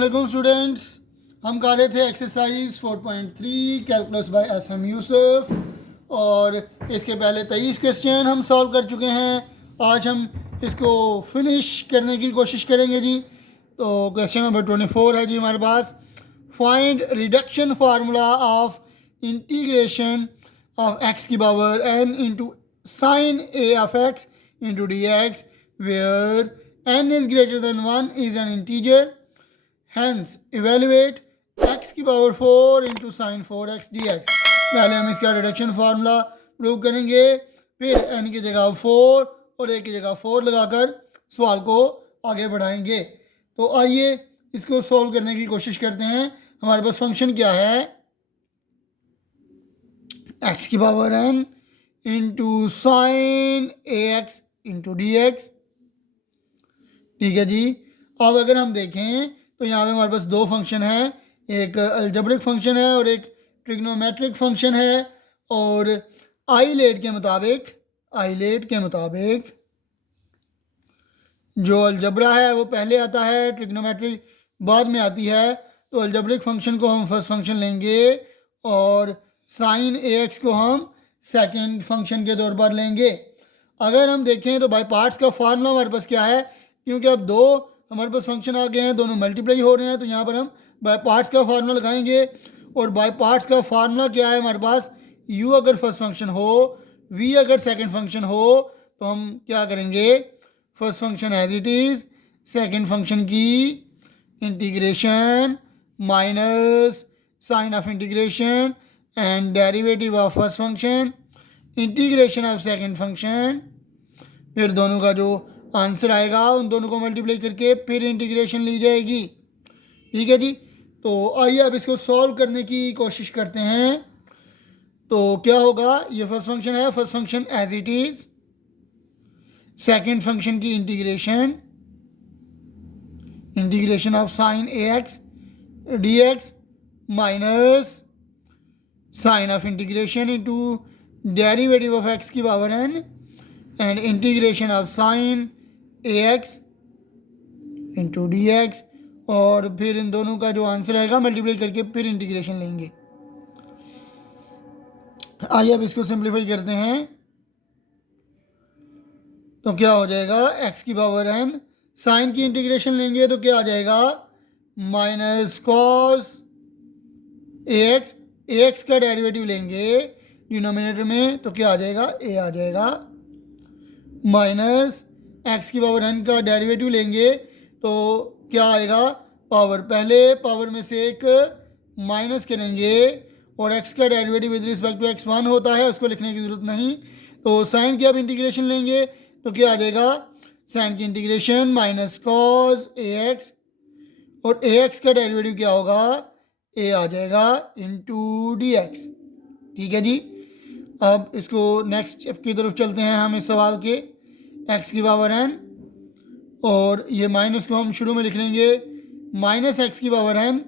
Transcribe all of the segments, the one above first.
अस्सलाम स्टूडेंट्स, हम कर रहे थे exercise 4.3 calculus by S M. Yusuf और इसके पहले 23 क्वेश्चन हम सॉल्व कर चुके हैं। आज हम इसको फिनिश करने की कोशिश करेंगे जी। तो क्वेश्चन नंबर 24 है जी हमारे पास। Find reduction formula of integration of x की power n into sine a of x into d x where n is greater than 1 is an integer. Hence, evaluate x की power 4 into sine 4x dx। पहले हम इसका reduction formula prove करेंगे, फिर n की जगह 4 और a की जगह 4 लगाकर सवाल को आगे बढ़ाएंगे। तो आइए इसको सॉल्व करने की कोशिश करते हैं। हमारे पास फंक्शन क्या है, x की power n into sine a x into d x. ठीक है जी। अब अगर हम देखें तो यहाँ पे हमारे पास दो फंक्शन हैं, एक अलजेब्रिक फंक्शन है और एक ट्रिग्नोमेट्रिक फंक्शन है। और आइलेट के मुताबिक जो अलजबरा है वो पहले आता है, ट्रिग्नोमेट्रिक बाद में आती है। तो अलजेब्रिक फंक्शन को हम फर्स्ट फंक्शन लेंगे और साइन ए एक्स को हम सेकंड फंक्शन के तौर पर लेंगे। अगर हम देखें तो बाय पार्ट्स का फार्मूला हमारे पास क्या है, क्योंकि अब दो हमारे पास फंक्शन आ गए हैं, दोनों मल्टीप्लाई हो रहे हैं, तो यहाँ पर हम बाय पार्ट्स का फार्मूला लगाएंगे। और बाय पार्ट्स का फार्मूला क्या है हमारे पास, u अगर फर्स्ट फंक्शन हो, v अगर सेकंड फंक्शन हो, तो हम क्या करेंगे, first function as it is, second function की integration minus sign of integration and derivative of first function integration of second function, फिर दोनों का जो आंसर आएगा उन दोनों को मल्टीप्लाई करके फिर इंटीग्रेशन ली जाएगी। ठीक है जी। तो आइए अब इसको सॉल्व करने की कोशिश करते हैं। तो क्या होगा, ये फर्स्ट फंक्शन है, first function as it is, second function की integration of sine a x d x minus sign of integration into derivative of x की power n and integration of sine a x into d x, और फिर इन दोनों का जो answer आएगा multiply करके फिर इंटीग्रेशन लेंगे। आइए अब इसको सिंप्लीफाई करते हैं। तो क्या हो जाएगा, x की पावर n, साइन की इंटीग्रेशन लेंगे तो क्या आ जाएगा, माइनस कॉस ए एक्स का डेरिवेटिव लेंगे डिनोमिनेटर में तो क्या आ जाएगा, a आ जाएगा, माइनस एक्स की पावर n का डेरिवेटिव लेंगे तो क्या आएगा, पावर, पहले पावर में से एक माइनस करेंगे और x का derivative with respect to x1 होता है, उसको लिखने की ज़रूरत नहीं। तो साइन की अब इंटीग्रेशन लेंगे तो क्या आ जाएगा, साइन की integration minus cos a x, और ए एक्स का डेरिवेटिव क्या होगा, a आ जाएगा इंटू डी एक्स। ठीक है जी। अब इसको नेक्स्ट स्टेप की तरफ चलते हैं हम इस सवाल के, x की पावर n, और ये माइनस को हम शुरू में लिख लेंगे, माइनस एक्स की power n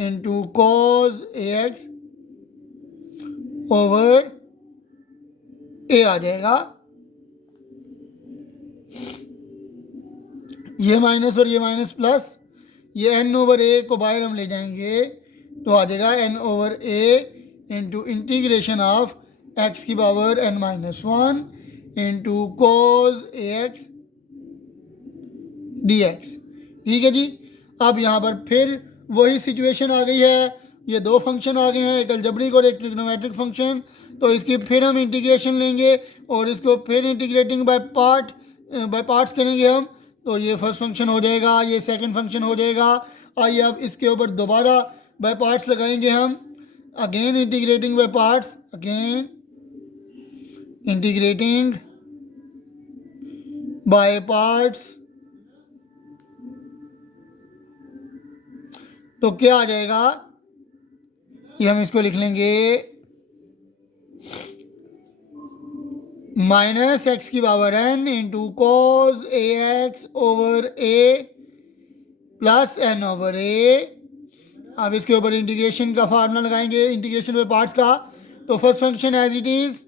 into cos a x over a आ जाएगा, ये माइनस और ये माइनस प्लस, ये n ओवर a को बाहर हम ले जाएंगे तो आ जाएगा n over a into integration of x की power n minus 1 into cos a x d x. ठीक है जी। अब यहाँ पर फिर वही सिचुएशन आ गई है, ये दो फंक्शन आ गए हैं, एक अलजेब्रिक और एक ट्रिग्नोमेट्रिक फंक्शन। तो इसकी फिर हम इंटीग्रेशन लेंगे और इसको फिर इंटीग्रेटिंग बाय पार्ट्स करेंगे हम, तो ये फर्स्ट फंक्शन हो जाएगा, ये सेकंड फंक्शन हो जाएगा। आइए अब इसके ऊपर दोबारा बाय पार्ट्स लगाएंगे हम, again integrating by parts, again integrating by parts, तो क्या आ जाएगा, ये हम इसको लिख लेंगे, माइनस एक्स की power n into cos a x over a plus n over a। अब इसके ऊपर इंटीग्रेशन का फार्मूला लगाएंगे, इंटीग्रेशन पे पार्ट्स का। तो first function as it is,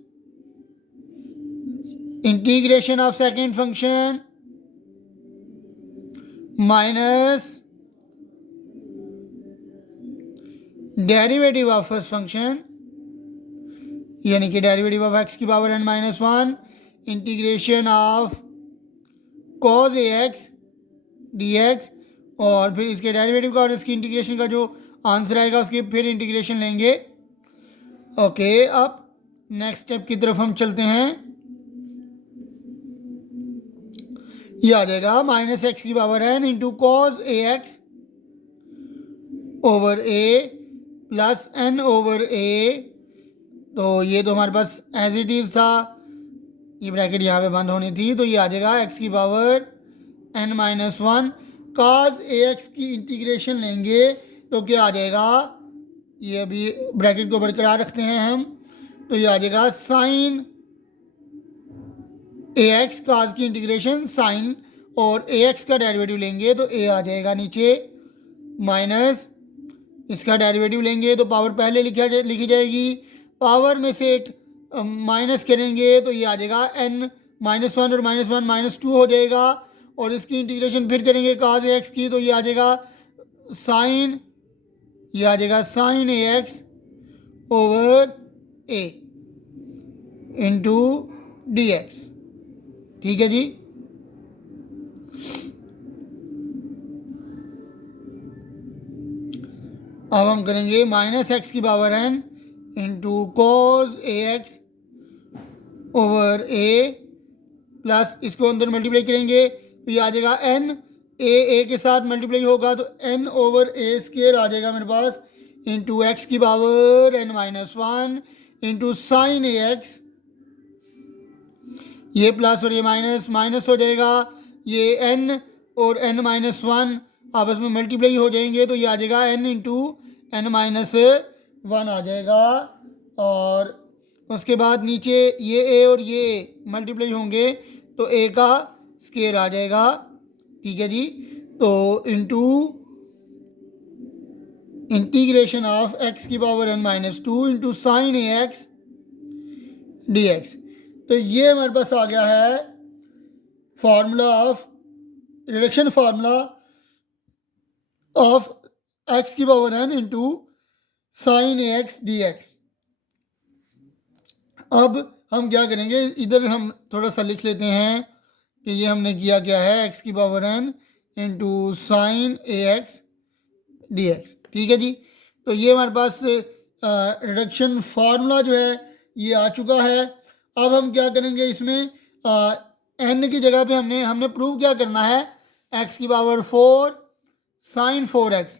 integration of second function minus derivative of first function यानी कि डेरिवेटिव ऑफ एक्स की power n minus one integration of cos a x d x, और फिर इसके डेरिवेटिव का और इसकी इंटीग्रेशन का जो आंसर आएगा उसकी फिर इंटीग्रेशन लेंगे। ओके, अब नेक्स्ट स्टेप की तरफ हम चलते हैं। ये आ जाएगा माइनस एक्स की power n into cos a x over A plus n over ए। तो ये तो हमारे पास एज इट इज़ था, ये ब्रैकेट यहाँ पे बंद होनी थी, तो ये आ जाएगा एक्स की पावर n माइनस वन। काज ए एक्स की इंटीग्रेशन लेंगे तो क्या आ जाएगा, ये अभी ब्रैकेट को बरकरार रखते हैं हम, तो ये आ जाएगा साइन ए एक्स, काज की इंटीग्रेशन साइन और ए एक्स का डेरिवेटिव लेंगे तो ए आ जाएगा नीचे, माइनस इसका डेरिवेटिव लेंगे तो पावर पहले लिखी जाएगी, पावर में से माइनस करेंगे तो ये आ जाएगा n माइनस वन और माइनस वन माइनस टू हो जाएगा, और इसकी इंटीग्रेशन फिर करेंगे काज ए एक्स की तो ये आ जाएगा साइन, ये आ जाएगा sign a x over A into d x. ठीक है जी। अब हम करेंगे माइनस एक्स की power n into cos a x over A plus इसको अंदर मल्टीप्लाई करेंगे तो ये आ जाएगा n, ए के साथ मल्टीप्लाई होगा तो n ओवर ए स्केयर आ जाएगा मेरे पास इंटू एक्स की power n minus one into sine a x, ये प्लस और ये माइनस माइनस हो जाएगा, ये n और n माइनस वन आपस में मल्टीप्लाई हो जाएंगे तो ये आ जाएगा n into n minus one आ जाएगा, और उसके बाद नीचे ये a और ये मल्टीप्लाई होंगे तो a का स्केयर आ जाएगा। ठीक है जी। तो इंटू इंटीग्रेशन ऑफ x की power n minus two into sine a x d x. तो ये हमारे पास आ गया है formula of reduction formula of x की power n into sine a x d x. अब हम क्या करेंगे, इधर हम थोड़ा सा लिख लेते हैं कि ये हमने किया क्या है, x की power n into sine a x d x. ठीक है जी। तो ये हमारे पास रिडक्शन फार्मूला जो है ये आ चुका है। अब हम क्या करेंगे, इसमें n की जगह पे हमने प्रूव क्या करना है, x की power four sine four x.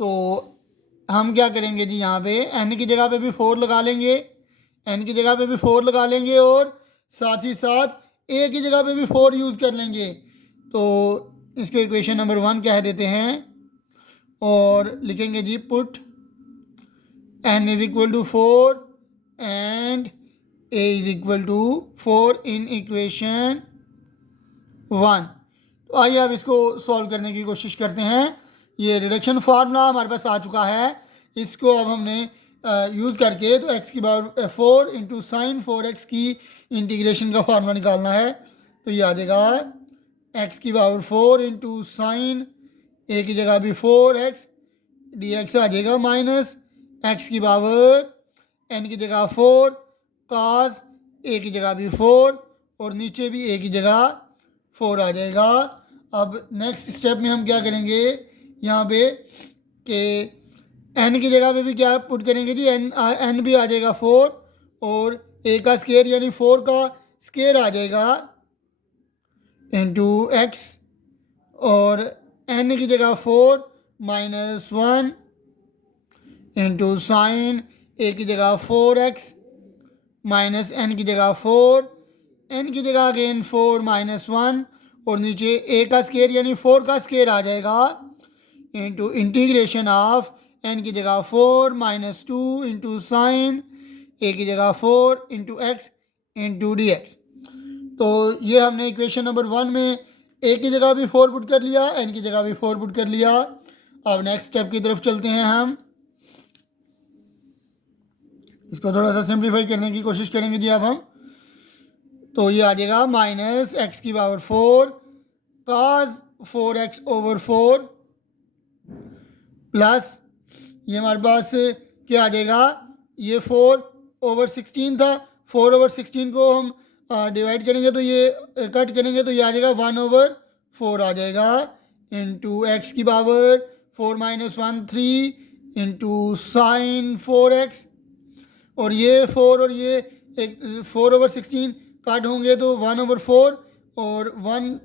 तो हम क्या करेंगे जी, यहाँ पे n की जगह पे भी फोर लगा लेंगे, n की जगह पे भी फोर लगा लेंगे और साथ ही साथ a की जगह पे भी फोर यूज़ कर लेंगे। तो इसको इक्वेशन नंबर वन कह देते हैं और लिखेंगे जी put n is equal to four and a is equal to four in equation one. तो आइए अब इसको सॉल्व करने की कोशिश करते हैं। ये रिडक्शन फार्मूला हमारे पास आ चुका है, इसको अब हमने यूज़ करके तो x की power four into sine four x की इंटीग्रेशन का फार्मूला निकालना है। तो ये आ जाएगा x की पावर फोर इंटू साइन ए की जगह भी फोर एक्स डी एक्स आ जाएगा, माइनस x की पावर n की जगह फोर काज ए की जगह भी फोर और नीचे भी a की जगह फोर आ जाएगा। अब नेक्स्ट स्टेप में हम क्या करेंगे, यहाँ पे कि n की जगह पे भी क्या पुट करेंगे जी, n भी आ जाएगा फोर और a का स्केयर यानी फोर का स्केयर आ जाएगा इंटू एक्स, और n की जगह four minus one into sign a की जगह फोर एक्स माइनस n की जगह फोर, n की जगह अगेन फोर माइनस वन और नीचे a का स्केयर यानी फोर का स्केयर आ जाएगा इंटू इंटीग्रेशन ऑफ n की जगह four minus two into sign a की जगह four into x into d x. तो ये हमने इक्वेशन नंबर वन में a की जगह भी फोर पुट कर लिया, n की जगह भी फोर पुट कर लिया। अब नेक्स्ट स्टेप की तरफ चलते हैं, हम इसको थोड़ा सा सिंप्लीफाई करने की कोशिश करेंगे जी। अब हम तो ये आ जाएगा माइनस एक्स की power four cos four x over four plus ये हमारे पास क्या आ जाएगा, ये 4/16 था, 4/16 को हम डिवाइड करेंगे तो ये कट करेंगे तो ये आ जाएगा 1/4 आ जाएगा, इंटू एक्स की पावर 4 - 1 3 इंटू साइन 4x, और ये 4 और ये एक 4/16 कट होंगे तो 1/4 और 1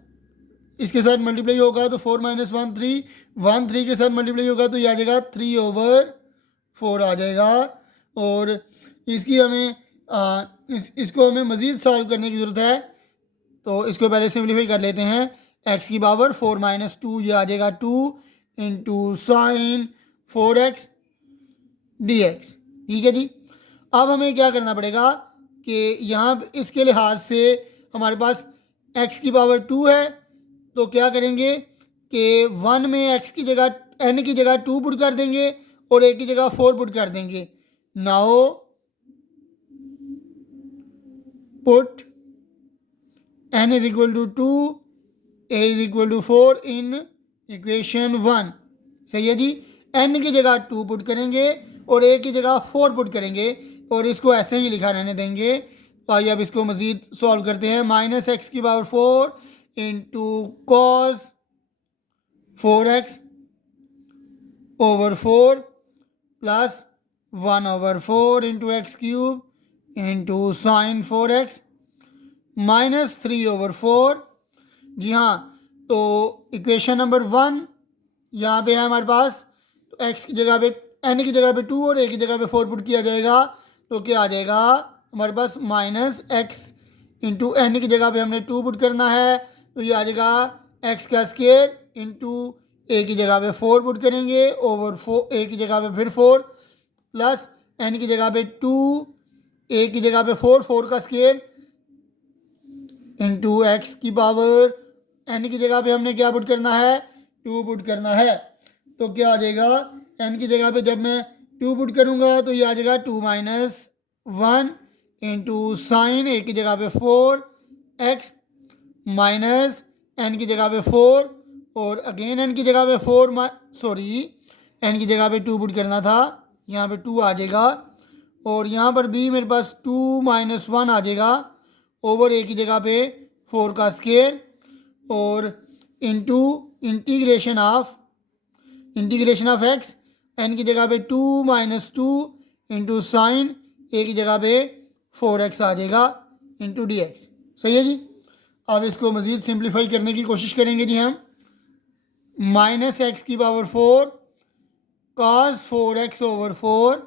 इसके साथ मल्टीप्लाई होगा तो 4 - 1 3, 1 3 के साथ मल्टीप्लाई होगा तो ये आ जाएगा 3/4 आ जाएगा। और इसकी हमें इसको हमें मज़ीद सॉल्व करने की ज़रूरत है, तो इसको पहले सिम्प्लीफाई कर लेते हैं। एक्स की पावर 4 - 2 ये आ जाएगा 2 इंटू साइन 4x dx। ठीक है जी। अब हमें क्या करना पड़ेगा कि यहाँ इसके लिहाज से हमारे पास x की पावर 2 है, तो क्या करेंगे कि 1 में x की जगह n की जगह 2 पुट कर देंगे और a की जगह 4 पुट कर देंगे। Now put n is equal to 2, a is equal to 4 in equation 1। सही है जी। n की जगह 2 पुट करेंगे और a की जगह 4 पुट करेंगे और इसको ऐसे ही लिखा रहने देंगे। तो आइए अब इसको मज़ीद सॉल्व करते हैं। -x की power 4 into cos 4x over 4 plus 1/4 into x cube into sine 4x -3/4। जी हाँ, तो इक्वेशन नंबर 1 यहाँ पे है हमारे पास, तो x की जगह पे n की जगह पे 2 और a की जगह पे 4 पुट किया जाएगा तो क्या आ जाएगा हमारे पास -x इंटू n की जगह पे हमने 2 पुट करना है तो ये आ जाएगा x का स्क्वायर इंटू a की जगह पे 4 पुट करेंगे ओवर 4 a की जगह पे फिर 4 प्लस n की जगह पे 2 a की जगह पे 4 का स्क्वायर इंटू एक्स की पावर n की जगह पे हमने क्या पुट करना है 2 पुट करना है। तो क्या आ जाएगा n की जगह पे जब मैं 2 पुट करूँगा तो ये आ जाएगा 2 - 1 इंटू साइन a की जगह पे 4x माइनस n की जगह पे 4 और अगेन n की जगह पे 4 n की जगह पे 2 पुट करना था, यहाँ पे 2 आ जाएगा और यहाँ पर भी मेरे पास 2 - 1 आ जाएगा ओवर a की जगह पे 4 का स्क्वायर और into integration of x n की जगह पे 2 - 2 इंटू साइन a की जगह पे 4x आ जाएगा इंटू dx। सही है जी। अब इसको मज़ीद सिंप्लीफाई करने की कोशिश करेंगे जी हम। -x की power 4 cos 4x over 4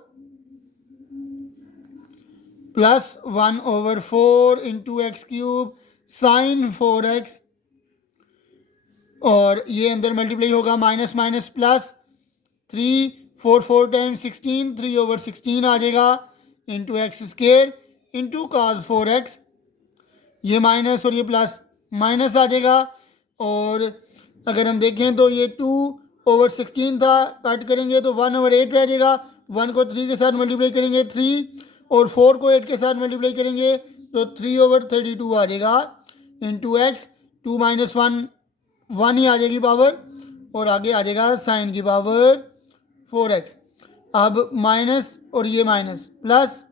plus 1/4 into x cube sign 4x और ये अंदर मल्टीप्लाई होगा माइनस माइनस प्लस 3 4 टाइम्स 16 3/16 आ जाएगा into x square into cos 4x, ये माइनस और ये प्लस माइनस आ जाएगा और अगर हम देखें तो ये 2/16 था, कट करेंगे तो 1/8 रह जाएगा। 1 को 3 के साथ मल्टीप्लाई करेंगे 3 और 4 को 8 के साथ मल्टीप्लाई करेंगे तो 3/32 आ जाएगा इंटू एक्स। 2 - 1 1 ही आ जाएगी पावर और आगे आ जाएगा साइन की पावर 4x। अब माइनस और ये माइनस प्लस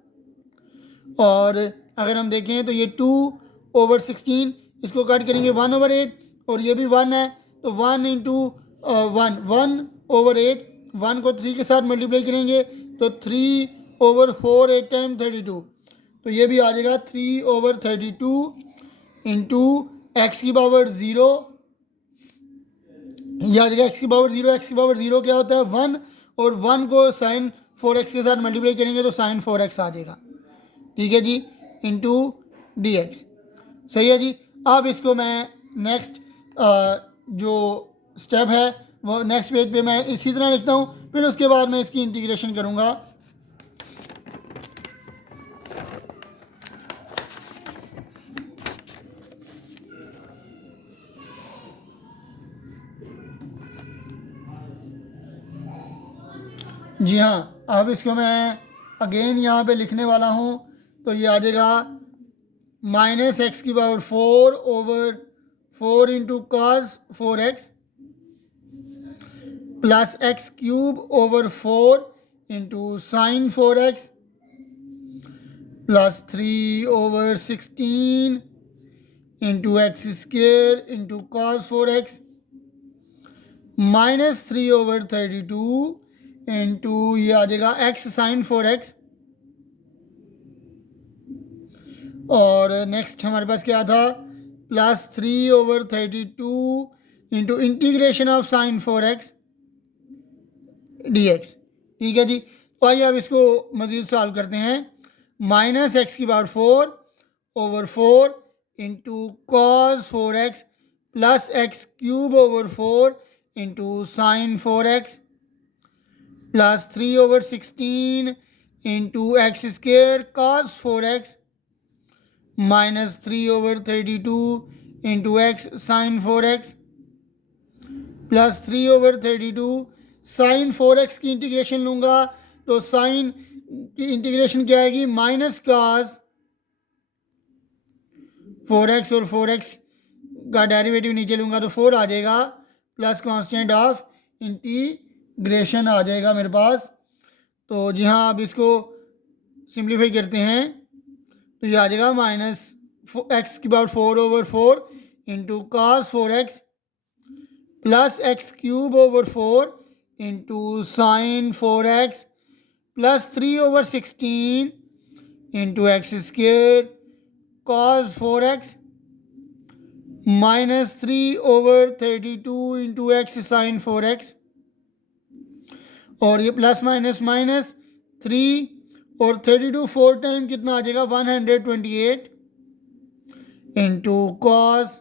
और अगर हम देखें तो ये 2/16 इसको कट करेंगे 1/8 और ये भी 1 है तो 1 इंटू 1/8 1 को 3 के साथ मल्टीप्लाई करेंगे तो 3/4 8 टाइम 32 तो ये भी आ जाएगा 3/32 इंटू एक्स की पावर 0, यह आ जाएगा एक्स की पावर 0। एक्स की पावर 0 क्या होता है 1 और 1 को साइन 4x के साथ मल्टीप्लाई करेंगे तो साइन 4x आ जाएगा। ठीक है जी, इंटू dx। सही है जी। अब इसको मैं नेक्स्ट जो स्टेप है वो नेक्स्ट पेज पे मैं इसी तरह लिखता हूँ, फिर उसके बाद मैं इसकी इंटीग्रेशन करूँगा। जी हाँ, अब इसको मैं अगेन यहाँ पे लिखने वाला हूँ तो ये आ जाएगा -x की power 4/4 into cos 4x plus x cube over 4 into sine 4x plus 3 over 16 into x square into cos 4x minus 3 over 32 into ये आ जाएगा एक्स साइन 4x। और नेक्स्ट हमारे पास क्या था, plus 3 over 32 into integration of sign 4x dx। ठीक है जी, तो आइए अब इसको मज़ीद सॉल्व करते हैं। माइनस एक्स की power 4 over 4 into cos 4x plus x cube over 4 into sine 4x plus 3 over 16 into x square cos 4x minus 3 over 32 into x sine 4x plus 3 over 32 sine 4x की integration लूँगा तो sign की integration क्या आएगी, minus cos 4x और 4x का derivative नीचे लूँगा तो 4 आ जाएगा प्लस कांस्टेंट ऑफ इंटीग्रेशन आ जाएगा मेरे पास। तो जी हाँ, अब इसको सिंप्लीफाई करते हैं तो ये आ जाएगा माइनस एक्स की power 4 over 4 into cos 4x plus x cube over 4 into sine 4x plus 3 over 16 into x square cos 4x minus 3 over 32 into x sine 4x और ये प्लस माइनस माइनस 3 और 32 4 टाइम कितना आ जाएगा 128 into cos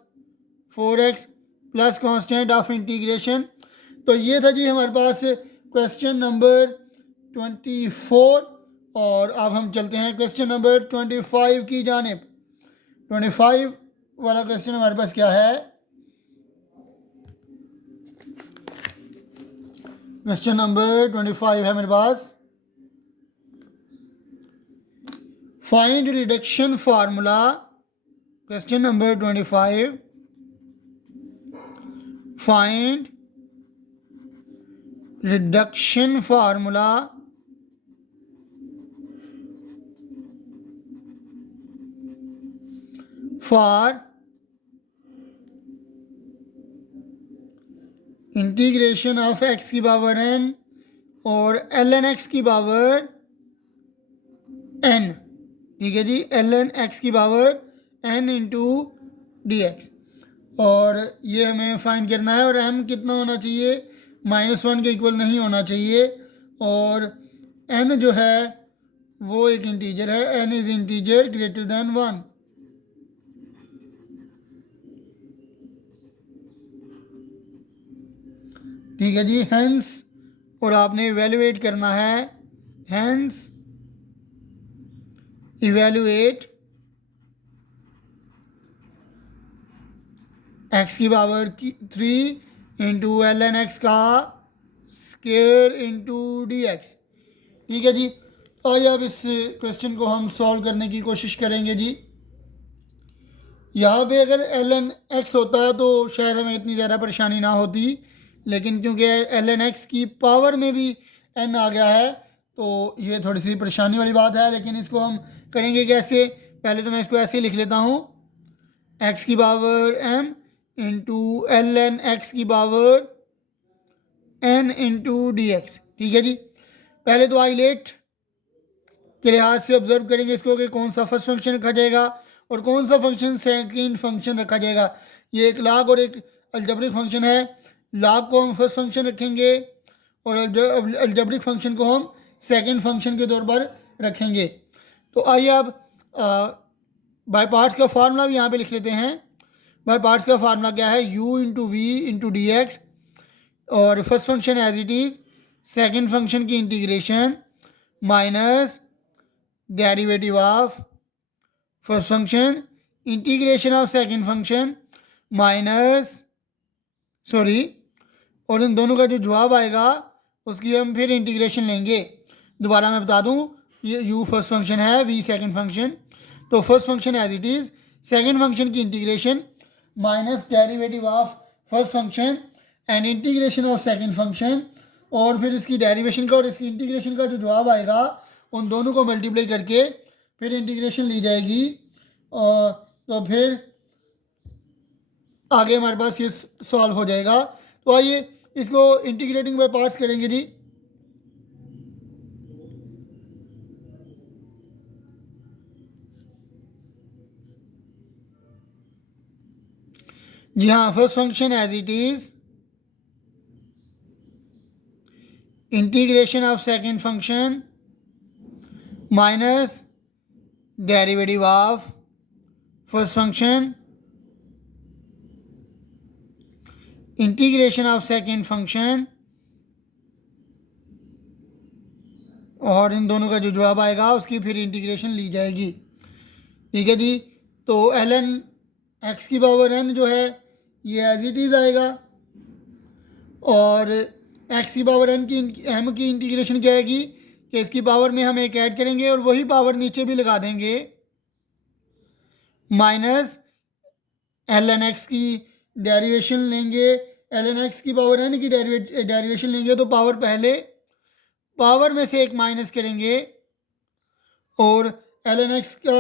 4x plus constant of integration. तो ये था जी हमारे पास question number 24 और अब हम चलते हैं क्वेश्चन नंबर 25 की जानिब। 25 वाला क्वेश्चन हमारे पास क्या है, क्वेश्चन नंबर 25 है मेरे पास, find reduction formula. Question number 25, find reduction formula for integration of x की पावर n और ln x की पावर n। ठीक है जी, ln x की power n into d x और ये हमें फाइंड करना है और m कितना होना चाहिए, -1 के इक्वल नहीं होना चाहिए और n जो है वो एक इंटीजर है, n is integer greater than 1। ठीक है जी, हेंस और आपने इवेल्युएट करना है, हेंस इवेल्युएट x की पावर 3 इंटू ln x का स्क्वायर इंटू डी एक्स। ठीक है जी, आइए अब इस क्वेश्चन को हम सॉल्व करने की कोशिश करेंगे जी। यहाँ पे अगर ln x होता है तो शायद हमें इतनी ज़्यादा परेशानी ना होती, लेकिन क्योंकि ln x की पावर में भी n आ गया है तो ये थोड़ी सी परेशानी वाली बात है। लेकिन इसको हम करेंगे कैसे, पहले तो मैं इसको ऐसे ही लिख लेता हूँ, x की power m into ln x की power n into d x. ठीक है जी, पहले तो आइलेट के लिहाज से ऑब्जर्व करेंगे इसको कि कौन सा फर्स्ट फंक्शन रखा जाएगा और कौन सा फंक्शन सेकंड फंक्शन रखा जाएगा। ये एक लॉग और एक अलजेब्रिक फंक्शन है, लॉग को हम फर्स्ट फंक्शन रखेंगे और अलजेब्रिक फंक्शन को हम सेकंड फंक्शन के तौर पर रखेंगे। तो आइए अब बाय पार्ट्स का फार्मूला भी यहाँ पे लिख लेते हैं। बाय पार्ट्स का फार्मूला क्या है, u into v into d x और first function as it is, second function की integration minus derivative of first function integration of second function minus और इन दोनों का जो जवाब आएगा उसकी हम फिर इंटीग्रेशन लेंगे। दोबारा मैं बता दूं, ये u फर्स्ट फंक्शन है, v सेकंड फंक्शन, तो first function as it is, second function की integration minus derivative of first function and integration of second function, और फिर इसकी डेरिवेशन का और इसकी इंटीग्रेशन का जो जवाब आएगा उन दोनों को मल्टीप्लाई करके फिर इंटीग्रेशन ली जाएगी। और तो फिर आगे हमारे पास ये सॉल्व हो जाएगा। तो आइए इसको इंटीग्रेटिंग बाय पार्ट्स करेंगे जी। जी हाँ, first function as it is, integration of second function minus derivative of first function, integration of second function, और इन दोनों का जो जवाब आएगा उसकी फिर इंटीग्रेशन ली जाएगी। ठीक है जी। तो ln x की पावर n जो है ये एज इट इज़ आएगा, और x की पावर n की m की इंटीग्रेशन क्या आएगी कि इसकी पावर में हम एक ऐड करेंगे और वही पावर नीचे भी लगा देंगे, माइनस ln x की डेरिवेशन लेंगे, ln x की पावर n की डेरिवेशन लेंगे तो पावर पहले पावर में से एक माइनस करेंगे और ln x का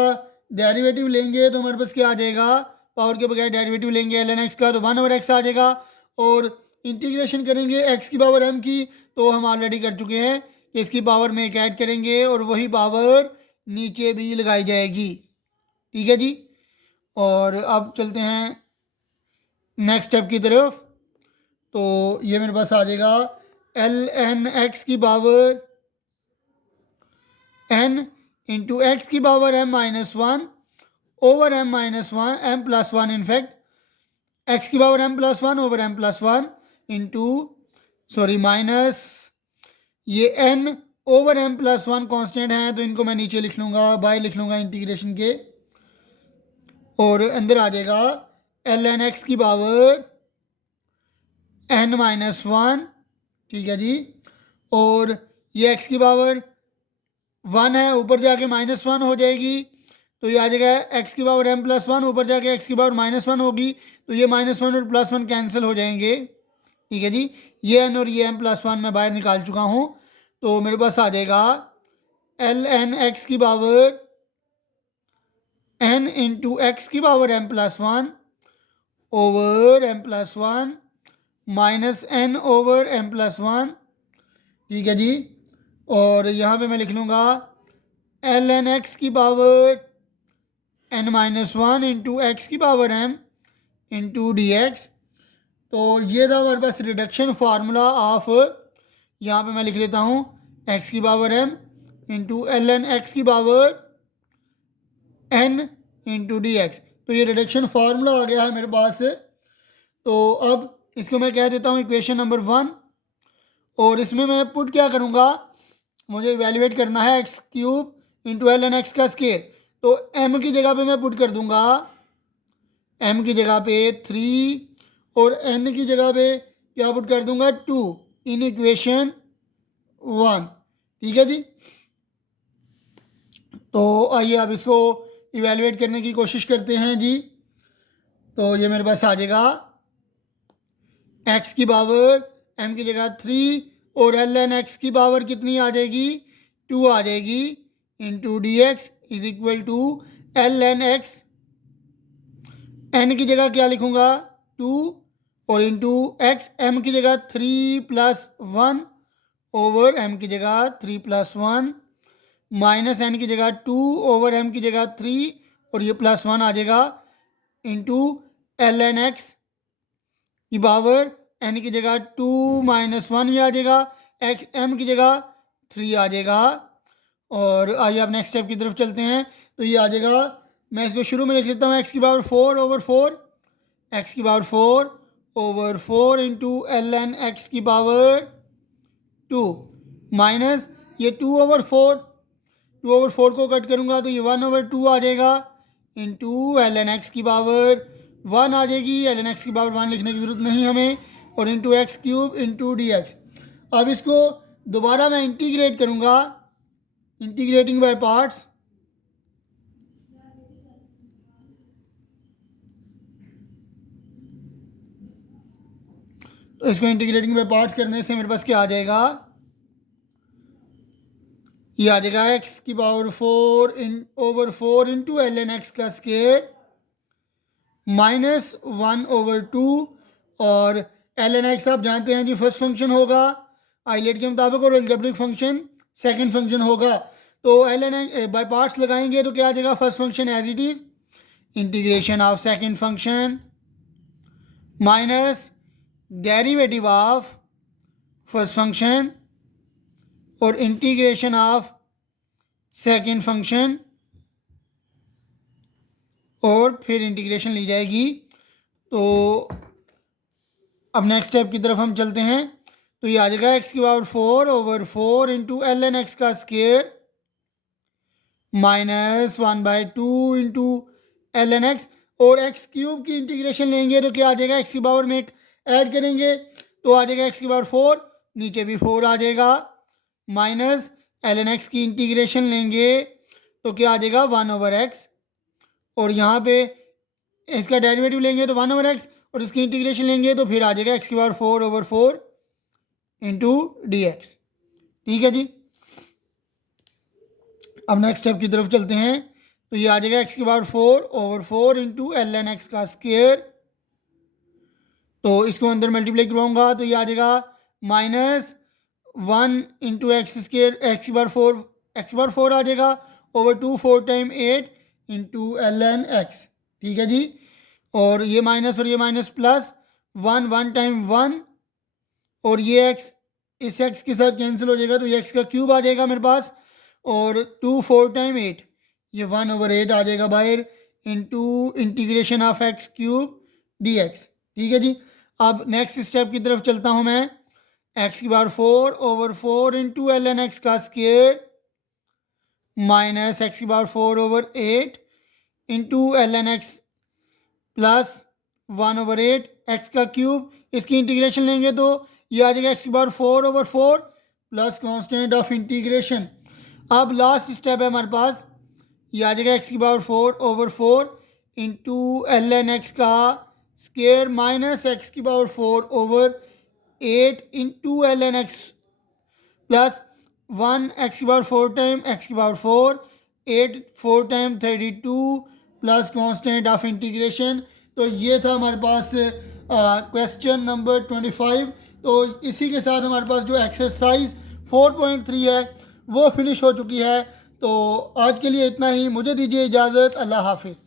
डेरिवेटिव लेंगे तो हमारे पास क्या आ जाएगा, पावर के बगैर डेरिवेटिव लेंगे ln x का तो 1/x आ जाएगा, और इंटीग्रेशन करेंगे x की पावर m की तो हम ऑलरेडी कर चुके हैं कि इसकी पावर में एक ऐड करेंगे और वही पावर नीचे भी लगाई जाएगी। ठीक है जी। और अब चलते हैं नेक्स्ट स्टेप की तरफ। तो ये मेरे पास आ जाएगा ln x की पावर n इंटू एक्स की power m minus one over m minus one m plus one, in fact x की power m plus one over m plus one into minus ये n over m plus one constant है तो इनको मैं नीचे लिख लूँगा, बाय लिख लूँगा इंटीग्रेशन के, और अंदर आ जाएगा ln x की पावर n माइनस वन। ठीक है जी। और ये x की पावर वन है, ऊपर जाके माइनस वन हो जाएगी तो ये आ जाएगा x की पावर m प्लस वन, ऊपर जाके x की पावर माइनस वन होगी तो ये माइनस वन और प्लस वन कैंसिल हो जाएंगे। ठीक है जी। ये n और ये m प्लस वन मैं बाहर निकाल चुका हूँ तो मेरे पास आ जाएगा ln x की पावर n इंटू एक्स की power m plus one over m plus one minus n over m plus one. ठीक है जी। और यहाँ पे मैं लिख लूँगा ln x की power n minus one into x की power m into d x. तो ये था हमारे पास रिडक्शन फार्मूला ऑफ, यहाँ पे मैं लिख लेता हूँ x की power m into ln x की power n into d x. तो ये रिडक्शन फार्मूला आ गया है मेरे पास। तो अब इसको मैं कह देता हूँ इक्वेशन नंबर वन, और इसमें मैं पुट क्या करूँगा, मुझे इवेल्युएट करना है x cube into ln x का स्केयर। तो m की जगह पे मैं पुट कर दूंगा, m की जगह पे 3 और n की जगह पे क्या पुट कर दूंगा 2 इन इक्वेशन वन। ठीक है जी। तो आइए अब इसको इवेल्युएट करने की कोशिश करते हैं जी। तो ये मेरे पास आ जाएगा x की पावर m की जगह 3 और ln x की पावर कितनी आ जाएगी 2 आ जाएगी into d x is equal to ln x, n की जगह क्या लिखूंगा 2 और इंटू एक्स, m की जगह 3 प्लस वन ओवर m की जगह 3 प्लस वन माइनस n की जगह 2 ओवर m की जगह 3 और ये प्लस वन आ जाएगा इंटू ln x की पावर n की जगह 2 माइनस वन ये आ जाएगा, x m की जगह 3 आ जाएगा। और आइए आप नेक्स्ट स्टेप की तरफ चलते हैं। तो ये आ जाएगा, मैं इसको शुरू में लिख लेता हूँ x की पावर 4 ओवर 4, x की power 4 over 4 into ln x की पावर 2 माइनस ये 2 ओवर 4 को कट करूँगा तो ये 1 ओवर 2 आ जाएगा इंटू ln x की पावर 1 आ जाएगी, ln x की पावर 1 लिखने की ज़रूरत नहीं हमें, और into x cube into d x. अब इसको दोबारा मैं इंटीग्रेट करूँगा, इंटीग्रेटिंग बाय पार्ट्स। तो तो इसको इंटीग्रेटिंग बाय पार्ट्स करने से मेरे पास क्या आ जाएगा, ये आ जाएगा एक्स की power 4 over 4 into l n x का स्केयर -1/2 और एल एन एक्स आप जानते हैं जी फर्स्ट फंक्शन होगा आइलेट के मुताबिक और एल्जेब्रिक फंक्शन सेकंड फंक्शन होगा। तो l n x by parts लगाएंगे तो क्या आ जाएगा, first function as it is integration of second function minus derivative of first function और इंटीग्रेशन ऑफ सेकंड फंक्शन और फिर इंटीग्रेशन ली जाएगी। तो अब नेक्स्ट स्टेप की तरफ हम चलते हैं। तो ये आ जाएगा एक्स की power 4 over 4 into l n x का square -1/2 into l n x और एक्स क्यूब की इंटीग्रेशन लेंगे तो क्या आ जाएगा, एक्स की पावर में एक ऐड करेंगे तो आ जाएगा एक्स की पावर 4, नीचे भी 4 आ जाएगा, माइनस एल एन एक्स की इंटीग्रेशन लेंगे तो क्या आ जाएगा 1/x और यहाँ पे इसका डेरिवेटिव लेंगे तो 1/x और इसकी इंटीग्रेशन लेंगे तो फिर आ जाएगा एक्स की power 4 over 4 into d x. ठीक है जी। अब नेक्स्ट स्टेप की तरफ चलते हैं। तो ये आ जाएगा एक्स की power 4 over 4 into l n x का स्केयर, तो इसको अंदर मल्टीप्लाई करवाऊंगा तो ये आ जाएगा -1 इंटू एक्स स्केयर एक्स की पावर 4 आ जाएगा over 2 4 time 8 into l n x. ठीक है जी। और ये माइनस प्लस 1 टाइम 1 और ये एक्स इस एक्स के साथ कैंसिल हो जाएगा तो ये एक्स का क्यूब आ जाएगा मेरे पास और 2 4 टाइम 8 ये 1/8 आ जाएगा बाहर into integration of x cube D x. ठीक है जी। अब नेक्स्ट स्टेप की तरफ चलता हूँ मैं। एक्स की power 4 over 4 into l n x का स्केयर माइनस एक्स की power 4 over 8 into l n x plus 1/8 x का क्यूब, इसकी इंटीग्रेशन लेंगे तो ये आ जाएगा एक्स की power 4 over 4 plus constant of integration. अब लास्ट स्टेप है हमारे पास, ये आ जाएगा एक्स की power 4 over 4 into l n x का स्केयर माइनस एक्स की power 4 over 8 into l n x plus 1 x की पावर 4 टाइम एक्स की power 4 8 4 time 32 plus constant of integration. तो ये था हमारे पास क्वेश्चन नंबर 25। तो इसी के साथ हमारे पास जो एक्सरसाइज 4.3 है वो फिनिश हो चुकी है। तो आज के लिए इतना ही, मुझे दीजिए इजाज़त, अल्लाह हाफिज़।